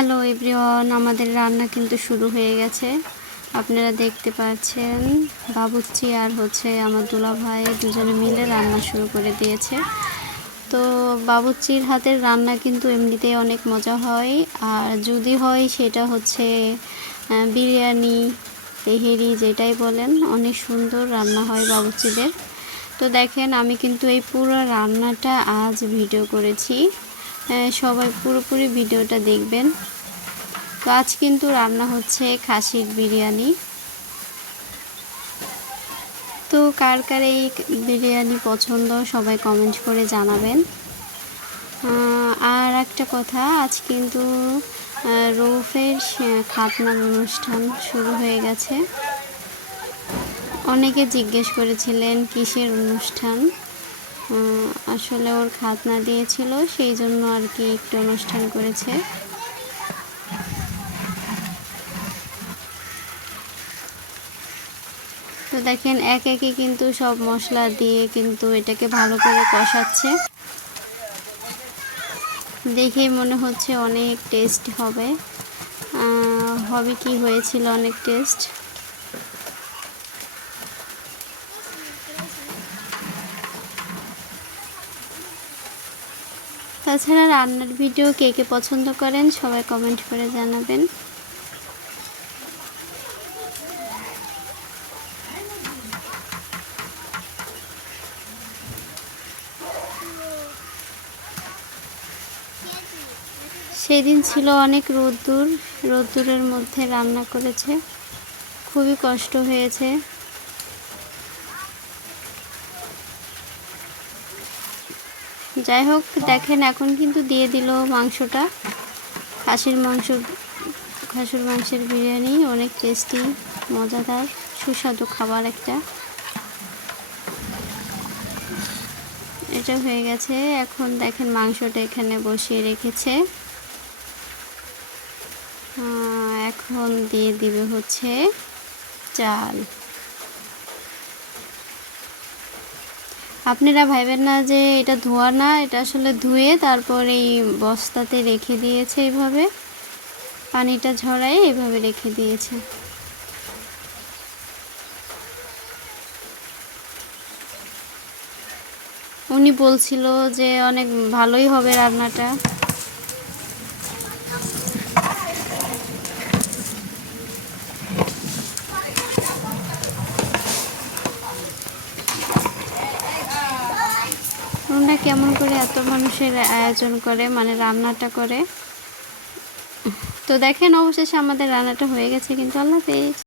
Hello everyone, আমাদের রান্না কিন্তু শুরু হয়ে গেছে। আপনারা দেখতে পাচ্ছেন বাবুর্চি আর আমার দুলাভাই দুজনে মিলে রান্না শুরু করে দিয়েছে। তো বাবুর্চির হাতের রান্না কিন্তু এমনিতেই অনেক মজা হয়, আর যদি হয় সেটা বিরিয়ানি, তেহেরি যেটাই বলেন, অনেক সুন্দর রান্না হয় বাবুর্চিদের। তো দেখেন, আমি কিন্তু এই পুরো রান্নাটা আজ ভিডিও করেছি, সবাই পুরোপুরি ভিডিওটা দেখবেন। তো আজ কিন্তু রান্না হচ্ছে খাসির বিরিয়ানি। তো কার কার এই বিরিয়ানি পছন্দ সবাই কমেন্ট করে জানাবেন। আর একটা কথা, আজ কিন্তু রৌফের খাতনার অনুষ্ঠান শুরু হয়ে গেছে। অনেকে জিজ্ঞেস করেছিলেন কিসের অনুষ্ঠান। আসলে ওর খাতনা দিয়েছিল, সেই জন্য আর কি একটু অনুষ্ঠান করেছে। তো দেখেন, এক একে কিন্তু সব মশলা দিয়ে কিন্তু এটাকে ভালো করে কষাচ্ছে। দেখেই মনে হচ্ছে অনেক টেস্ট হবে। কি হয়েছিল অনেক টেস্ট। তাছাড়া রান্নার ভিডিও কে কে পছন্দ করেন সবাই কমেন্ট করে জানাবেন। সেদিন ছিল অনেক রোদ্দুরের মধ্যে রান্না করেছে, খুবই কষ্ট হয়েছে। যাই হোক, দেখেন এখন কিন্তু দিয়ে দিল মাংসটা। খাসির মাংসের বিরিয়ানি অনেক টেস্টি, মজাদার, সুস্বাদু খাবার একটা। এটা হয়ে গেছে। এখন দেখেন মাংসটা এখানে বসিয়ে রেখেছে। এখন দিয়ে দিবে চাল। আপনারা ভাইবেন না যে এটা ধোয়া না, এটা আসলে ধুয়ে তারপর এই বস্তাতে রেখে দিয়েছে, এইভাবে পানিটা ঝরায় এইভাবে রেখে দিয়েছে। উনি বলছিল যে অনেক ভালোই হবে রান্নাটা। ওনারা কেমন করে এত মানুষের আয়োজন করে, মানে রান্নাটা করে। তো দেখেন, অবশেষে আমাদের রান্নাটা হয়ে গেছে কিন্তু। আল্লাহ হাফেজ।